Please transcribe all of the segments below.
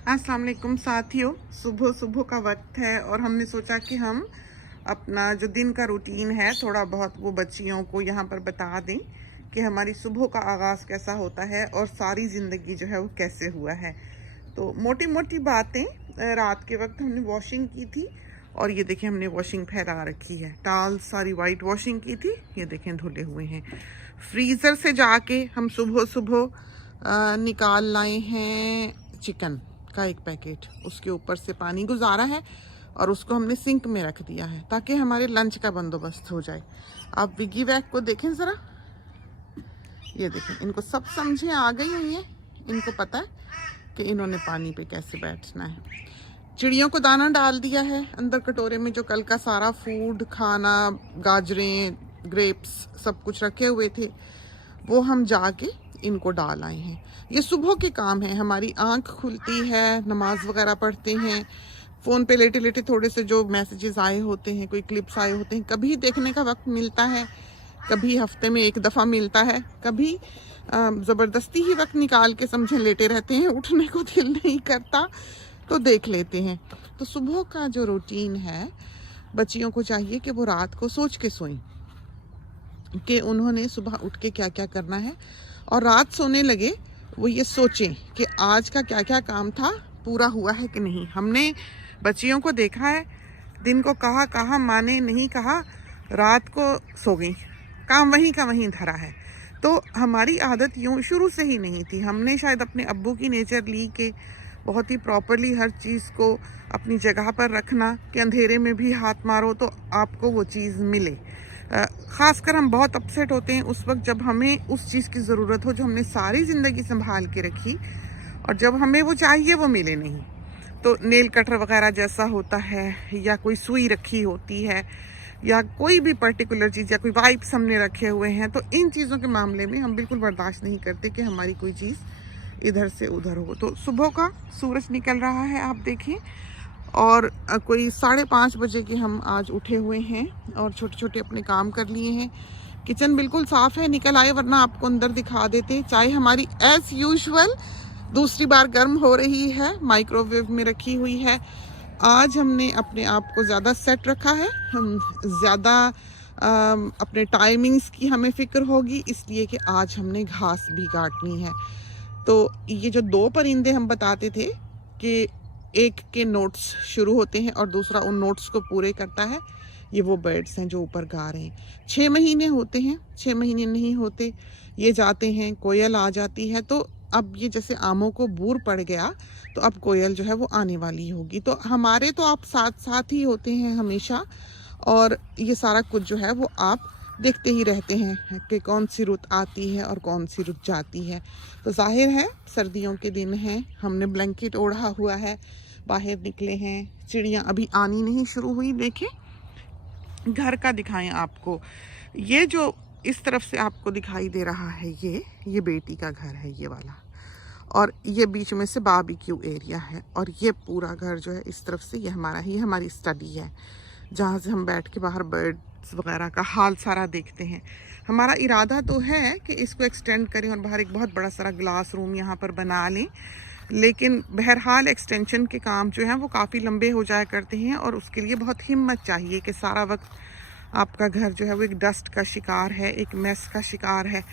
अस्सलाम वालेकुम साथियों, सुबह सुबह का वक्त है और हमने सोचा कि हम अपना जो दिन का रूटीन है थोड़ा बहुत वो बच्चियों को यहाँ पर बता दें कि हमारी सुबह का आगाज़ कैसा होता है और सारी ज़िंदगी जो है वो कैसे हुआ है। तो मोटी मोटी बातें, रात के वक्त हमने वॉशिंग की थी और ये देखें हमने वॉशिंग फैला रखी है। टाल सारी वाइट वॉशिंग की थी, ये देखें धुले हुए हैं। फ्रीज़र से जाके हम सुबह सुबह निकाल लाए हैं चिकन का एक पैकेट। उसके ऊपर से पानी गुजारा है और उसको हमने सिंक में रख दिया है ताकि हमारे लंच का बंदोबस्त हो जाए। आप विगी वैग को देखें ज़रा, ये देखें, इनको सब समझे आ गई हुई है। इनको पता है कि इन्होंने पानी पे कैसे बैठना है। चिड़ियों को दाना डाल दिया है अंदर कटोरे में, जो कल का सारा फूड खाना, गाजरें, ग्रेप्स सब कुछ रखे हुए थे वो हम जाके इनको डाल आए हैं। ये सुबह के काम है। हमारी आंख खुलती है, नमाज वगैरह पढ़ते हैं, फ़ोन पे लेटे लेटे थोड़े से जो मैसेजेस आए होते हैं, कोई क्लिप्स आए होते हैं, कभी देखने का वक्त मिलता है, कभी हफ्ते में एक दफ़ा मिलता है, कभी ज़बरदस्ती ही वक्त निकाल के समझे लेटे रहते हैं, उठने को दिल नहीं करता तो देख लेते हैं। तो सुबह का जो रूटीन है, बच्चियों को चाहिए कि वो रात को सोच के सोएं कि उन्होंने सुबह उठ के क्या क्या करना है, और रात सोने लगे वो ये सोचें कि आज का क्या क्या काम था, पूरा हुआ है कि नहीं। हमने बच्चियों को देखा है, दिन को कहा कहा माने नहीं कहा, रात को सो गई, काम वहीं का वहीं धरा है। तो हमारी आदत यूँ शुरू से ही नहीं थी। हमने शायद अपने अब्बू की नेचर ली कि बहुत ही प्रॉपरली हर चीज़ को अपनी जगह पर रखना कि अंधेरे में भी हाथ मारो तो आपको वो चीज़ मिले। ख़ासकर हम बहुत अपसेट होते हैं उस वक्त जब हमें उस चीज़ की ज़रूरत हो जो हमने सारी ज़िंदगी संभाल के रखी, और जब हमें वो चाहिए वो मिले नहीं। तो नेल कटर वगैरह जैसा होता है, या कोई सुई रखी होती है, या कोई भी पर्टिकुलर चीज़, या कोई वाइप्स हमने रखे हुए हैं, तो इन चीज़ों के मामले में हम बिल्कुल बर्दाश्त नहीं करते कि हमारी कोई चीज़ इधर से उधर हो। तो सुबह का सूरज निकल रहा है, आप देखिए, और कोई 5:30 बजे के हम आज उठे हुए हैं और छोटे छोटे अपने काम कर लिए हैं। किचन बिल्कुल साफ़ है, निकल आए वरना आपको अंदर दिखा देते। चाय हमारी एज़ यूजुअल दूसरी बार गर्म हो रही है, माइक्रोवेव में रखी हुई है। आज हमने अपने आप को ज़्यादा सेट रखा है, हम ज़्यादा अपने टाइमिंग्स की हमें फ़िक्र होगी, इसलिए कि आज हमने घास भी काटनी है। तो ये जो 2 परिंदे हम बताते थे कि एक के नोट्स शुरू होते हैं और दूसरा उन नोट्स को पूरे करता है, ये वो बर्ड्स हैं जो ऊपर गा रहे हैं। 6 महीने होते हैं, 6 महीने नहीं होते, ये जाते हैं, कोयल आ जाती है। तो अब ये जैसे आमों को बूर पड़ गया, तो अब कोयल जो है वो आने वाली होगी। तो हमारे तो आप साथ-साथ ही होते हैं हमेशा, और ये सारा कुछ जो है वो आप देखते ही रहते हैं कि कौन सी रुत आती है और कौन सी रुत जाती है। तो ज़ाहिर है सर्दियों के दिन हैं, हमने ब्लैंकेट ओढ़ा हुआ है, बाहर निकले हैं। चिड़ियाँ अभी आनी नहीं शुरू हुई। देखें, घर का दिखाएं आपको, ये जो इस तरफ से आपको दिखाई दे रहा है, ये बेटी का घर है, ये वाला, और ये बीच में से बारबेक्यू एरिया है, और ये पूरा घर जो है इस तरफ से ये हमारा ही, हमारी स्टडी है जहाँ से हम बैठ के बाहर बर्ड्स वगैरह का हाल सारा देखते हैं। हमारा इरादा तो है कि इसको एक्सटेंड करें और बाहर एक बहुत बड़ा सारा ग्लास रूम यहाँ पर बना लें, लेकिन बहरहाल एक्सटेंशन के काम जो हैं वो काफ़ी लंबे हो जाया करते हैं और उसके लिए बहुत हिम्मत चाहिए कि सारा वक्त आपका घर जो है वो एक डस्ट का शिकार है, एक मेस का शिकार है।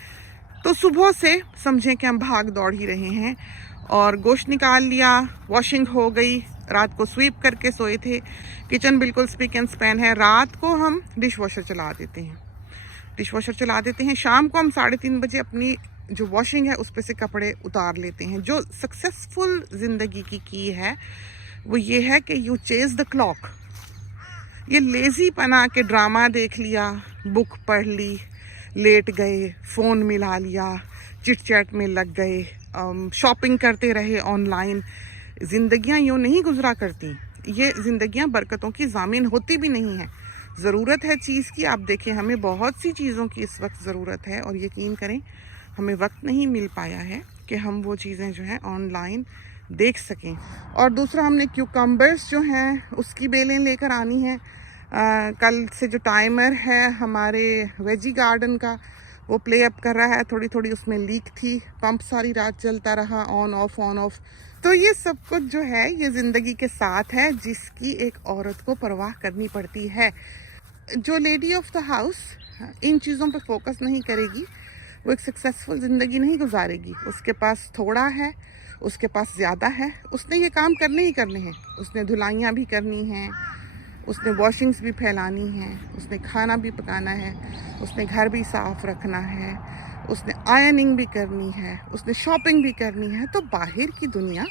तो सुबह से समझें कि हम भाग दौड़ ही रहे हैं, और गोश्त निकाल लिया, वॉशिंग हो गई, रात को स्वीप करके सोए थे, किचन बिल्कुल स्पिक एंड स्पैन है। रात को हम डिश वॉशर चला देते हैं, शाम को हम 3:30 बजे अपनी जो वॉशिंग है उस पे से कपड़े उतार लेते हैं। जो सक्सेसफुल ज़िंदगी की है वो ये है कि यू चेज द क्लॉक। ये लेज़ी पना के ड्रामा देख लिया, बुक पढ़ ली, लेट गए, फ़ोन मिला लिया, चिट चैट में लग गए, शॉपिंग करते रहे ऑनलाइन। ज़िंदगियाँ यूँ नहीं गुजरा करती, ये ज़िंदगियाँ बरकतों की ज़ामिन होती भी नहीं हैं। ज़रूरत है चीज़ की, आप देखें हमें बहुत सी चीज़ों की इस वक्त ज़रूरत है, और यकीन करें हमें वक्त नहीं मिल पाया है कि हम वो चीज़ें जो हैं ऑनलाइन देख सकें। और दूसरा, हमने क्यूकम्बर्स जो हैं उसकी बेलें लेकर आनी हैं। कल से जो टाइमर है हमारे वेजी गार्डन का वो प्ले अप कर रहा है, थोड़ी थोड़ी उसमें लीक थी, पंप सारी रात चलता रहा, ऑन ऑफ तो ये सब कुछ जो है ये ज़िंदगी के साथ है, जिसकी एक औरत को परवाह करनी पड़ती है। जो lady of the house in चीज़ों पर फोकस नहीं करेगी, वो एक सक्सेसफुल ज़िंदगी नहीं गुजारेगी। उसके पास थोड़ा है, उसके पास ज़्यादा है, उसने ये काम करने ही करने हैं। उसने धुलाइयाँ भी करनी हैं, उसने वॉशिंग्स भी फैलानी हैं, उसने खाना भी पकाना है, उसने घर भी साफ़ रखना है, उसने आयरनिंग भी करनी है, उसने शॉपिंग भी करनी है। तो बाहर की दुनिया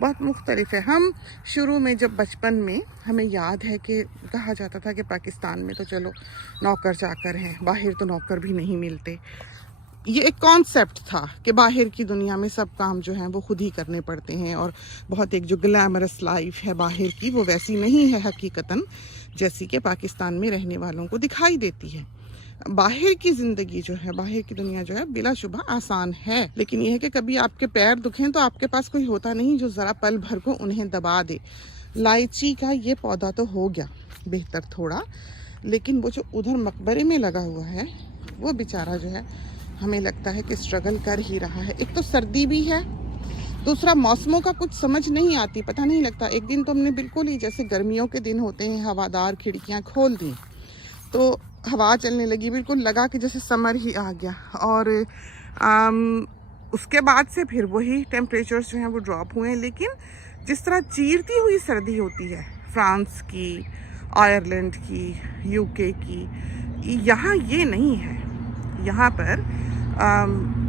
बहुत मुख्तलिफ है। हम शुरू में जब बचपन में हमें याद है कि कहा जाता था कि पाकिस्तान में तो चलो नौकर चाकर हैं, बाहर तो नौकर भी नहीं मिलते। ये एक कॉन्सेप्ट था कि बाहर की दुनिया में सब काम जो हैं वो खुद ही करने पड़ते हैं, और बहुत एक जो ग्लैमरस लाइफ है बाहर की, वो वैसी नहीं है हकीकतन जैसी कि पाकिस्तान में रहने वालों को दिखाई देती है। बाहर की ज़िंदगी जो है, बाहर की दुनिया जो है बिलाशुबा आसान है, लेकिन यह है कि कभी आपके पैर दुखें तो आपके पास कोई होता नहीं जो ज़रा पल भर को उन्हें दबा दे। इलायची का ये पौधा तो हो गया बेहतर थोड़ा, लेकिन वो जो उधर मकबरे में लगा हुआ है वो बेचारा जो है हमें लगता है कि स्ट्रगल कर ही रहा है। एक तो सर्दी भी है, दूसरा मौसमों का कुछ समझ नहीं आती, पता नहीं लगता। एक दिन तो हमने बिल्कुल ही जैसे गर्मियों के दिन होते हैं हवादार खिड़कियाँ खोल दी तो हवा चलने लगी, बिल्कुल लगा कि जैसे समर ही आ गया। और उसके बाद से फिर वही टेम्परेचर्स जो हैं वो ड्रॉप हुए हैं। लेकिन जिस तरह चीरती हुई सर्दी होती है फ्रांस की, आयरलैंड की, यूके की, यहाँ ये नहीं है। यहाँ पर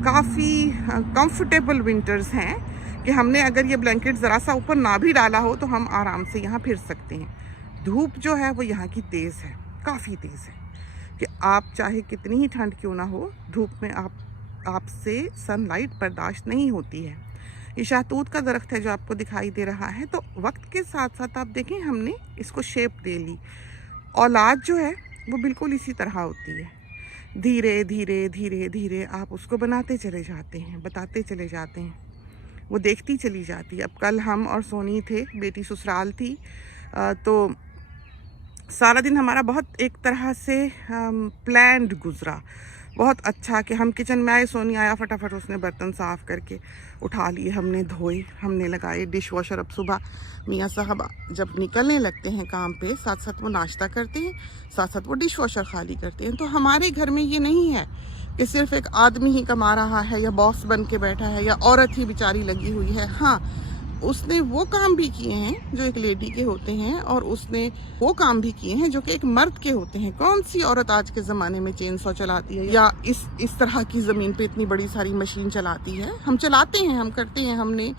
काफ़ी कंफर्टेबल विंटर्स हैं कि हमने अगर ये ब्लैंकेट ज़रा सा ऊपर ना भी डाला हो तो हम आराम से यहाँ फिर सकते हैं। धूप जो है वो यहाँ की तेज़ है, काफ़ी तेज़ है कि आप चाहे कितनी ही ठंड क्यों ना हो, धूप में आपसे सनलाइट बर्दाश्त नहीं होती है। ये शहतूत का दरख्त है जो आपको दिखाई दे रहा है। तो वक्त के साथ साथ आप देखें हमने इसको शेप दे ली। औलाद जो है वो बिल्कुल इसी तरह होती है, धीरे धीरे धीरे धीरे आप उसको बनाते चले जाते हैं, बताते चले जाते हैं, वो देखती चली जाती है। अब कल हम और सोनी थे, बेटी ससुराल थी, तो सारा दिन हमारा बहुत एक तरह से प्लान्ड गुजरा, बहुत अच्छा कि हम किचन में आए, सोनी आया, फटाफट उसने बर्तन साफ़ करके उठा लिए, हमने धोए, हमने लगाए डिश वॉशर। अब सुबह मियाँ साहब जब निकलने लगते हैं काम पे, साथ साथ वो नाश्ता करते हैं, साथ साथ वो डिश वॉशर खाली करते हैं। तो हमारे घर में ये नहीं है कि सिर्फ एक आदमी ही कमा रहा है या बॉस बन के बैठा है या औरत ही बेचारी लगी हुई है। हाँ, उसने वो काम भी किए हैं जो एक लेडी के होते हैं, और उसने वो काम भी किए हैं जो कि एक मर्द के होते हैं। कौन सी औरत आज के ज़माने में चेन सॉ चलाती है या इस तरह की ज़मीन पे इतनी बड़ी सारी मशीन चलाती है? हम चलाते हैं, हम करते हैं, हमने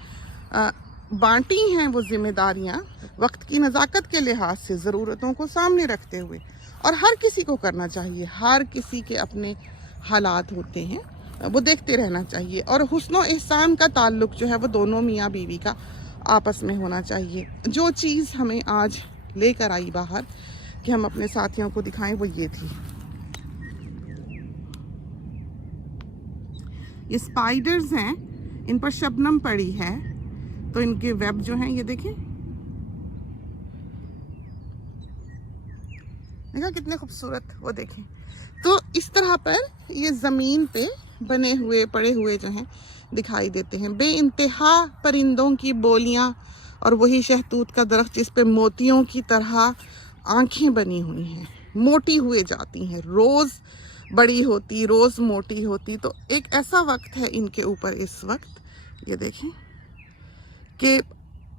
बांटी हैं वो जिम्मेदारियाँ वक्त की नज़ाकत के लिहाज से, ज़रूरतों को सामने रखते हुए। और हर किसी को करना चाहिए, हर किसी के अपने हालात होते हैं, वो देखते रहना चाहिए। और हुस्न एहसान का ताल्लुक जो है वो दोनों मियाँ बीवी का आपस में होना चाहिए। जो चीज़ हमें आज लेकर आई बाहर कि हम अपने साथियों को दिखाएं, वो ये थी। ये स्पाइडर्स हैं, इन पर शबनम पड़ी है तो इनके वेब जो हैं ये देखें, देखा कितने खूबसूरत, वो देखें। तो इस तरह पर ये ज़मीन पे बने हुए पड़े हुए जो हैं दिखाई देते हैं, बेइंतहा परिंदों की बोलियां, और वही शहतूत का दरख्त जिस पे मोतियों की तरह आंखें बनी हुई हैं, मोटी हुए जाती हैं, रोज़ बड़ी होती, रोज़ मोटी होती। तो एक ऐसा वक्त है इनके ऊपर इस वक्त, ये देखें कि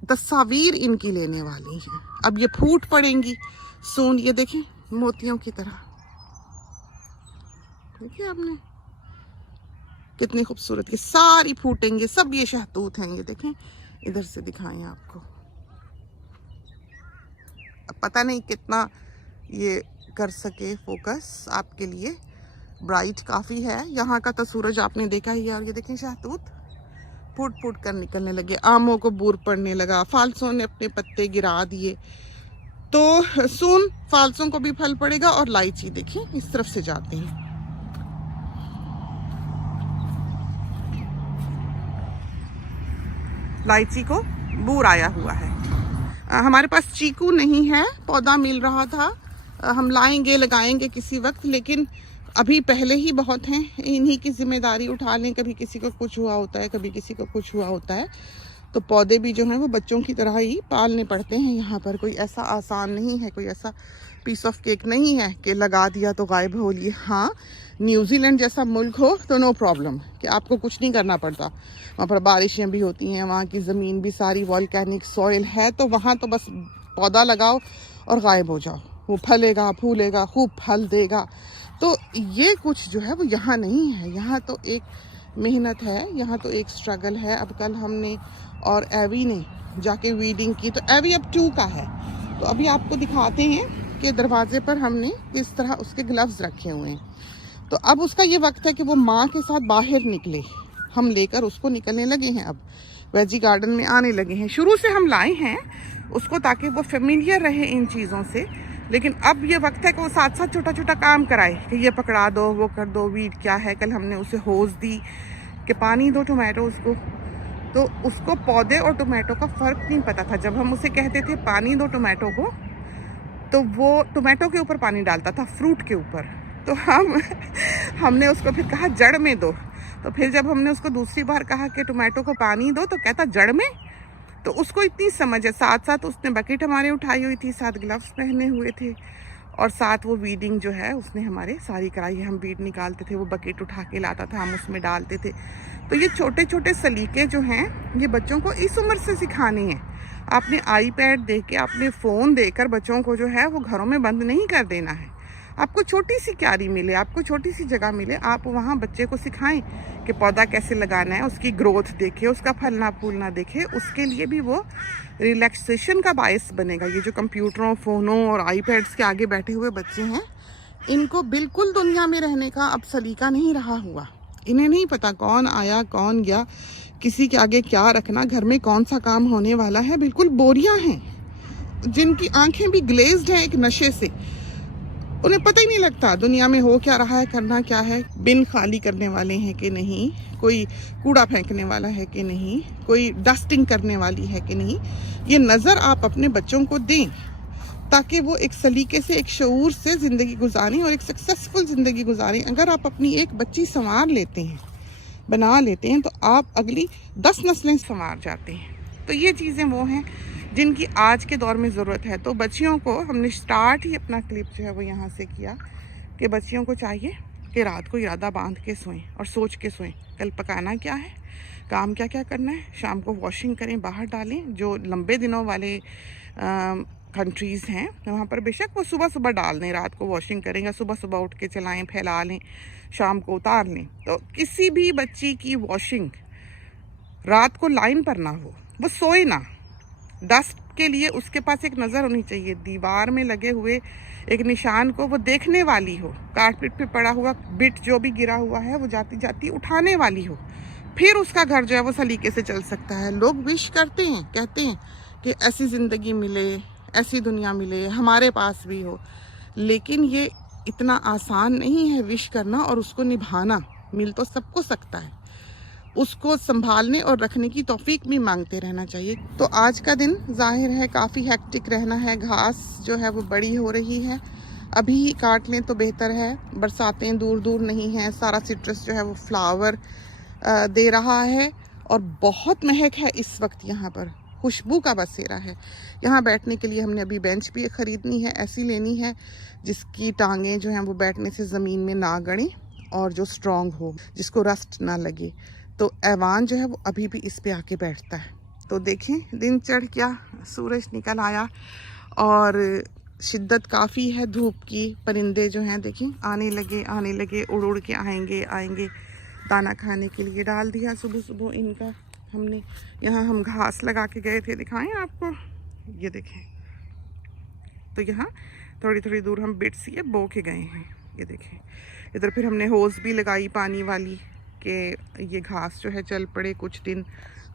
तस्वीर इनकी लेने वाली है। अब ये फूट पड़ेंगी सून, ये देखें मोतियों की तरह, देखिए आपने कितनी खूबसूरत, ये सारी फूटेंगे, सब ये शहतूत हैं। ये देखें, इधर से दिखाएं आपको, अब पता नहीं कितना ये कर सके फोकस आपके लिए, ब्राइट काफ़ी है। यहाँ का तो सूरज आपने देखा ही है। और ये देखें शहतूत फूट फूट कर निकलने लगे, आमों को बूर पड़ने लगा, फालसों ने अपने पत्ते गिरा दिए, तो सून फालसों को भी फल पड़ेगा। और लाइची देखें इस तरफ से जाते हैं, लाइची को बूर आया हुआ है। हमारे पास चीकू नहीं है, पौधा मिल रहा था, हम लाएंगे लगाएंगे किसी वक्त, लेकिन अभी पहले ही बहुत हैं। इन्हीं की जिम्मेदारी उठा लें, कभी किसी को कुछ हुआ होता है, कभी किसी को कुछ हुआ होता है। तो पौधे भी जो हैं वो बच्चों की तरह ही पालने पड़ते हैं यहाँ पर। कोई ऐसा आसान नहीं है, कोई ऐसा पीस ऑफ केक नहीं है कि लगा दिया तो गायब हो लिए। हाँ, न्यूजीलैंड जैसा मुल्क हो तो नो प्रॉब्लम, कि आपको कुछ नहीं करना पड़ता। वहाँ पर बारिशें भी होती हैं, वहाँ की ज़मीन भी सारी वॉल्केनिक सॉइल है, तो वहाँ तो बस पौधा लगाओ और गायब हो जाओ, वो फलेगा फूलेगा, खूब फल देगा। तो ये कुछ जो है वो यहाँ नहीं है। यहाँ तो एक मेहनत है, यहाँ तो एक स्ट्रगल है। अब कल हमने और एवी ने जाके वीडिंग की, तो एवी अब 2 का है। तो अभी आपको दिखाते हैं कि दरवाजे पर हमने किस तरह उसके ग्लव्स रखे हुए हैं। तो अब उसका ये वक्त है कि वो माँ के साथ बाहर निकले। हम लेकर उसको निकलने लगे हैं, अब वेजी गार्डन में आने लगे हैं। शुरू से हम लाए हैं उसको ताकि वो फेमिलियर रहे इन चीज़ों से, लेकिन अब ये वक्त है कि वो साथ साथ छोटा छोटा काम कराए कि ये पकड़ा दो, वो कर दो, वीड क्या है। कल हमने उसे होज दी कि पानी दो टोमेटो उसको, तो उसको पौधे और टोमेटो का फ़र्क नहीं पता था। जब हम उसे कहते थे पानी दो टोमेटो को, तो वो टोमेटो के ऊपर पानी डालता था, फ्रूट के ऊपर। तो हमने उसको फिर कहा जड़ में दो। तो फिर जब हमने उसको दूसरी बार कहा कि टोमेटो को पानी दो, तो कहता जड़ में। तो उसको इतनी समझ है। साथ साथ उसने बकेट हमारे उठाई हुई थी, साथ ग्लव्स पहने हुए थे, और साथ वो वीडिंग जो है उसने हमारे सारी कराई है। हम वीड निकालते थे, वो बकेट उठा के लाता था, हम उसमें डालते थे। तो ये छोटे छोटे सलीके जो हैं ये बच्चों को इस उम्र से सिखाने हैं। आपने आईपैड दे के, आपने फ़ोन देकर बच्चों को जो है वो घरों में बंद नहीं कर देना है। आपको छोटी सी क्यारी मिले, आपको छोटी सी जगह मिले, आप वहाँ बच्चे को सिखाएं कि पौधा कैसे लगाना है, उसकी ग्रोथ देखे, उसका फलना फूलना देखे। उसके लिए भी वो रिलैक्सेशन का बायस बनेगा। ये जो कंप्यूटरों, फ़ोनों और आईपैड्स के आगे बैठे हुए बच्चे हैं, इनको बिल्कुल दुनिया में रहने का अब सलीका नहीं रहा हुआ। इन्हें नहीं पता कौन आया कौन गया, किसी के आगे क्या रखना, घर में कौन सा काम होने वाला है। बिल्कुल बोरियां हैं, जिनकी आंखें भी ग्लेज्ड हैं एक नशे से। उन्हें पता ही नहीं लगता दुनिया में हो क्या रहा है, करना क्या है। बिन खाली करने वाले हैं कि नहीं, कोई कूड़ा फेंकने वाला है कि नहीं, कोई डस्टिंग करने वाली है कि नहीं, ये नज़र आप अपने बच्चों को दें ताकि वो एक सलीके से, एक शऊर से ज़िंदगी गुजारें और एक सक्सेसफुल ज़िंदगी गुजारें। अगर आप अपनी एक बच्ची संवार लेते हैं, बना लेते हैं, तो आप अगली 10 नस्लें संवार जाते हैं। तो ये चीज़ें वो हैं जिनकी आज के दौर में ज़रूरत है। तो बच्चियों को हमने स्टार्ट ही अपना क्लिप जो है वो यहाँ से किया कि बच्चियों को चाहिए कि रात को इरादा बांध के सोएं और सोच के सोएं कल पकाना क्या है, काम क्या क्या करना है। शाम को वॉशिंग करें, बाहर डालें। जो लंबे दिनों वाले कंट्रीज़ हैं वहाँ पर बेशक वो सुबह सुबह डाल दें, रात को वॉशिंग करेंगे, सुबह सुबह उठ के चलाएं, फैला लें, शाम को उतार लें। तो किसी भी बच्ची की वॉशिंग रात को लाइन पर ना हो, वो सोए ना। डस्ट के लिए उसके पास एक नज़र होनी चाहिए, दीवार में लगे हुए एक निशान को वो देखने वाली हो, कारपेट पे पड़ा हुआ बिट जो भी गिरा हुआ है वो जाती जाती उठाने वाली हो, फिर उसका घर जो है वो सलीके से चल सकता है। लोग विश करते हैं, कहते हैं कि ऐसी ज़िंदगी मिले, ऐसी दुनिया मिले, हमारे पास भी हो, लेकिन ये इतना आसान नहीं है विश करना और उसको निभाना। मिल तो सबको सकता है, उसको संभालने और रखने की तौफीक भी मांगते रहना चाहिए। तो आज का दिन जाहिर है काफ़ी हेक्टिक रहना है। घास जो है वो बड़ी हो रही है, अभी ही काट लें तो बेहतर है। बरसातें दूर दूर नहीं हैं, सारा सिट्रस जो है वो फ्लावर दे रहा है और बहुत महक है इस वक्त। यहाँ पर खुशबू का बसेरा है। यहाँ बैठने के लिए हमने अभी बेंच भी ख़रीदनी है, ऐसी लेनी है जिसकी टांगें जो हैं वो बैठने से ज़मीन में ना गड़ें और जो स्ट्रॉन्ग हो, जिसको रस्ट ना लगे। तो ऐवान जो है वो अभी भी इस पे आके बैठता है। तो देखें दिन चढ़ गया, सूरज निकल आया और शिद्दत काफ़ी है धूप की। परिंदे जो हैं देखें आने लगे, उड़ उड़ के आएंगे। दाना खाने के लिए डाल दिया सुबह सुबह इनका हमने। यहाँ हम घास लगा के गए थे, दिखाएं आपको, ये देखें। तो यहाँ थोड़ी थोड़ी दूर हम बिट्स ये बो के गए हैं, ये देखें। इधर फिर हमने होज़ भी लगाई पानी वाली कि ये घास जो है चल पड़े कुछ दिन।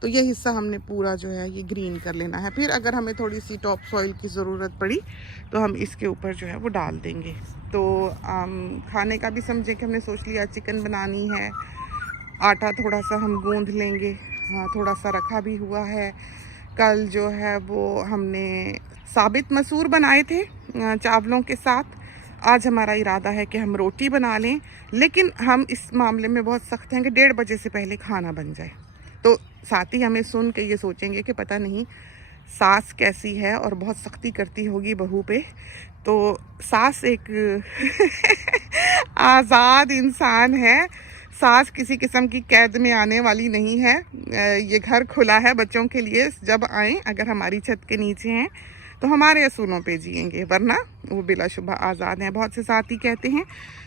तो ये हिस्सा हमने पूरा जो है ये ग्रीन कर लेना है। फिर अगर हमें थोड़ी सी टॉप सॉइल की ज़रूरत पड़ी तो हम इसके ऊपर जो है वो डाल देंगे। तो खाने का भी समझें कि हमने सोच लिया चिकन बनानी है, आटा थोड़ा सा हम गूंद लेंगे। हाँ, थोड़ा सा रखा भी हुआ है। कल जो है वो हमने साबित मसूर बनाए थे चावलों के साथ। आज हमारा इरादा है कि हम रोटी बना लें, लेकिन हम इस मामले में बहुत सख्त हैं कि 1:30 बजे से पहले खाना बन जाए। तो साथ ही हमें सुन के ये सोचेंगे कि पता नहीं सास कैसी है और बहुत सख्ती करती होगी बहू पे। तो सास एक आज़ाद इंसान है, सास किसी किस्म की कैद में आने वाली नहीं है। ये घर खुला है बच्चों के लिए, जब आए अगर हमारी छत के नीचे हैं तो हमारे असूलों पे जिएंगे, वरना वो बिलाशुबा आज़ाद हैं। बहुत से साथी कहते हैं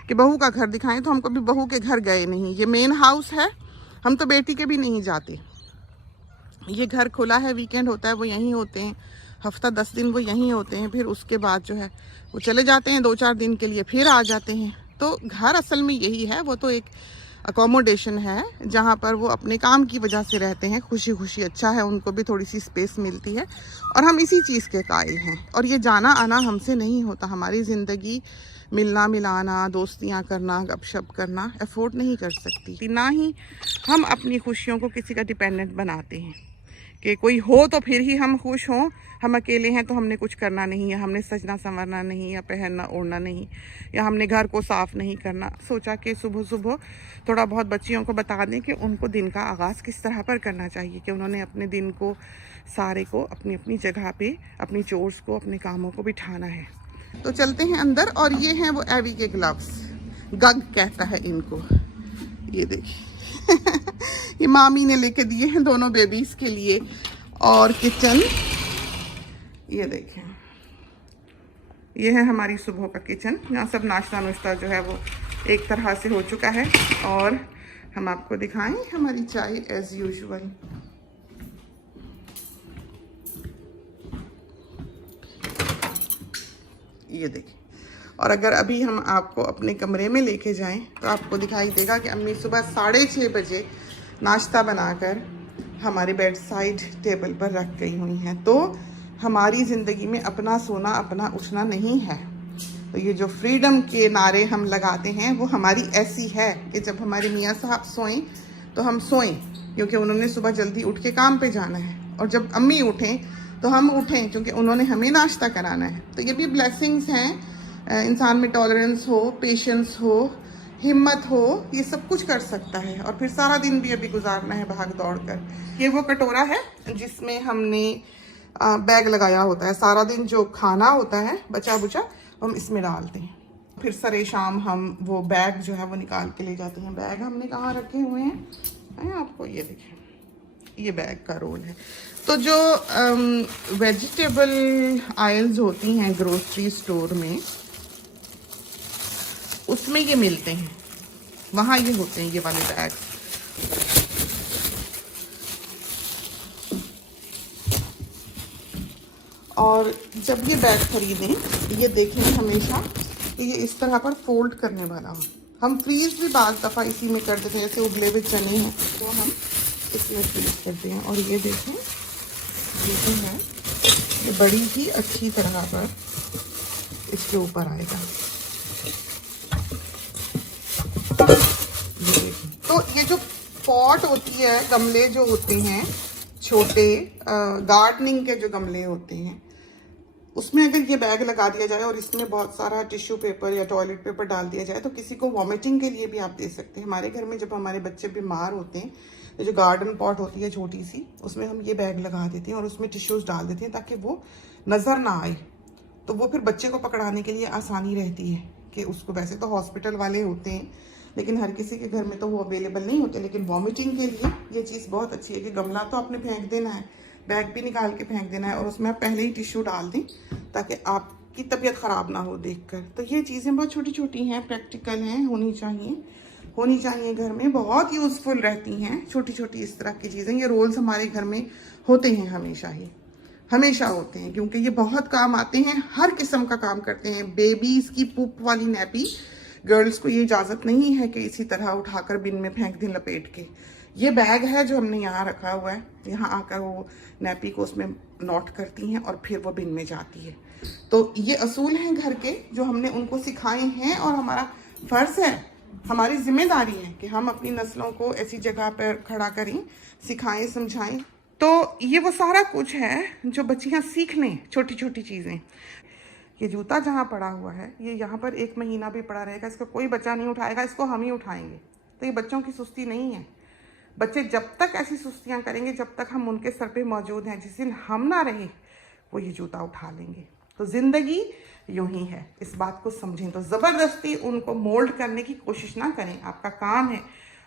कि बहू का घर दिखाएं, तो हम कभी बहू के घर गए नहीं। ये मेन हाउस है, हम तो बेटी के भी नहीं जाते। ये घर खुला है, वीकेंड होता है वो यहीं होते हैं, हफ्ता 10 दिन वो यहीं होते हैं, फिर उसके बाद जो है वो चले जाते हैं 2-4 दिन के लिए, फिर आ जाते हैं। तो घर असल में यही है, वो तो एक अकोमोडेशन है जहाँ पर वो अपने काम की वजह से रहते हैं, खुशी खुशी। अच्छा है, उनको भी थोड़ी सी स्पेस मिलती है और हम इसी चीज़ के कायल हैं। और ये जाना आना हमसे नहीं होता। हमारी ज़िंदगी मिलना मिलाना, दोस्तियाँ करना, गपशप करना अफोर्ड नहीं कर सकती, ना ही हम अपनी खुशियों को किसी का डिपेंडेंट बनाते हैं कि कोई हो तो फिर ही हम खुश हों। हम अकेले हैं तो हमने कुछ करना नहीं है, हमने सजना संवरना नहीं, या पहनना ओढ़ना नहीं, या हमने घर को साफ़ नहीं करना। सोचा कि सुबह सुबह थोड़ा बहुत बच्चियों को बता दें कि उनको दिन का आगाज़ किस तरह पर करना चाहिए, कि उन्होंने अपने दिन को सारे को अपनी अपनी जगह पे, अपनी चोर्स को, अपने कामों को बिठाना है। तो चलते हैं अंदर। और ये हैं वो एवी के ग्लव्स, गग कहता है इनको। ये देखिए ये मामी ने लेके दिए हैं दोनों बेबीज के लिए। और किचन ये देखें, ये है हमारी सुबह का किचन। यहाँ सब नाश्ता नुश्ता जो है वो एक तरह से हो चुका है। और हम आपको दिखाएं हमारी चाय एज यूजुअल। ये देखिए। और अगर अभी हम आपको अपने कमरे में लेके जाएं तो आपको दिखाई देगा कि अम्मी सुबह 6:30 बजे नाश्ता बनाकर हमारे बेड साइड टेबल पर रख गई हुई हैं। तो हमारी ज़िंदगी में अपना सोना अपना उठना नहीं है। तो ये जो फ्रीडम के नारे हम लगाते हैं वो हमारी ऐसी है कि जब हमारे मियाँ साहब सोएं तो हम सोएं, क्योंकि उन्होंने सुबह जल्दी उठ के काम पे जाना है। और जब अम्मी उठें तो हम उठें, क्योंकि उन्होंने हमें नाश्ता कराना है। तो ये भी ब्लेसिंग्स हैं। इंसान में टॉलरेंस हो, पेशेंस हो, हिम्मत हो, ये सब कुछ कर सकता है। और फिर सारा दिन भी अभी गुजारना है भाग दौड़ कर। ये वो कटोरा है जिसमें हमने बैग लगाया होता है। सारा दिन जो खाना होता है बचा बुचा हम इसमें डालते हैं, फिर सरे शाम हम वो बैग जो है वो निकाल के ले जाते हैं। बैग हमने कहाँ रखे हुए हैं आपको ये देखिए, ये बैग का रोल है। तो जो वेजिटेबल आयल्स होती हैं ग्रोसरी स्टोर में, उसमें ये मिलते हैं, वहाँ ये होते हैं ये वाले बैग। और जब ये बैग खरीदें ये देखें हमेशा कि ये इस तरह पर फोल्ड करने वाला हो। हम फ्रीज भी बाज़ दफ़ा इसी में कर देते हैं, जैसे उबले हुए चने हैं तो हम इसमें फ्रीज करते हैं। और ये देखें, ये जो है ये बड़ी ही अच्छी तरह पर इसके ऊपर आएगा। तो ये जो पॉट होती है, गमले जो होते हैं छोटे, गार्डनिंग के जो गमले होते हैं, उसमें अगर ये बैग लगा दिया जाए और इसमें बहुत सारा टिश्यू पेपर या टॉयलेट पेपर डाल दिया जाए तो किसी को वॉमिटिंग के लिए भी आप दे सकते हैं। हमारे घर में जब हमारे बच्चे बीमार होते हैं तो जो गार्डन पॉट होती है छोटी सी, उसमें हम ये बैग लगा देते हैं और उसमें टिश्यूज़ डाल देते हैं ताकि वो नज़र ना आए। तो वो फिर बच्चे को पकड़ाने के लिए आसानी रहती है कि उसको, वैसे तो हॉस्पिटल वाले होते हैं लेकिन हर किसी के घर में तो वो अवेलेबल नहीं होते। लेकिन वॉमिटिंग के लिए ये चीज़ बहुत अच्छी है कि गमला तो आपने फेंक देना है, बैग भी निकाल के फेंक देना है और उसमें आप पहले ही टिश्यू डाल दें ताकि आपकी तबीयत ख़राब ना हो देखकर। तो ये चीज़ें बहुत छोटी छोटी हैं, प्रैक्टिकल हैं, होनी चाहिए घर में, बहुत यूज़फुल रहती हैं छोटी छोटी इस तरह की चीज़ें। ये रोल्स हमारे घर में होते हैं, हमेशा होते हैं, क्योंकि ये बहुत काम आते हैं, हर किस्म का काम करते हैं। बेबीज़ की पुप वाली नैपी, गर्ल्स को ये इजाज़त नहीं है कि इसी तरह उठाकर बिन में फेंक दें लपेट के। ये बैग है जो हमने यहाँ रखा हुआ है, यहाँ आकर वो नैपी को उसमें नोट करती हैं और फिर वो बिन में जाती है। तो ये असूल हैं घर के जो हमने उनको सिखाए हैं और हमारा फ़र्ज़ है, हमारी जिम्मेदारी है कि हम अपनी नस्लों को ऐसी जगह पर खड़ा करें, सिखाएं, समझाएं। तो ये वो सारा कुछ है जो बच्चियाँ सीख लें, छोटी छोटी चीज़ें। ये जूता जहाँ पड़ा हुआ है ये यहाँ पर 1 महीना भी पड़ा रहेगा, इसको कोई बच्चा नहीं उठाएगा, इसको हम ही उठाएंगे। तो ये बच्चों की सुस्ती नहीं है, बच्चे जब तक ऐसी सुस्तियां करेंगे, जब तक हम उनके सर पे मौजूद हैं, जिस दिन हम ना रहे वो ये जूता उठा लेंगे। तो ज़िंदगी यूं ही है, इस बात को समझें। तो ज़बरदस्ती उनको मोल्ड करने की कोशिश ना करें। आपका काम है,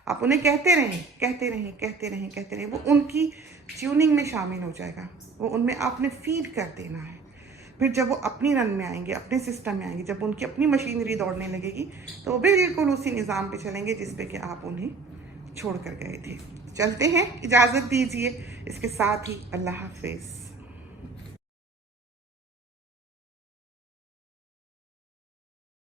आप उन्हें कहते रहें, कहते रहें, कहते रहें, कहते रहें। वो उनकी ट्यूनिंग में शामिल हो जाएगा, वो उनमें आपने फीड कर देना है। फिर जब वो अपनी रन में आएंगे, अपने सिस्टम में आएंगे, जब उनकी अपनी मशीनरी दौड़ने लगेगी, तो वो बिल्कुल उसी निज़ाम पे चलेंगे जिस पे कि आप उन्हें छोड़ कर गए थे। चलते हैं, इजाज़त दीजिए। इसके साथ ही अल्लाह हाफिज़।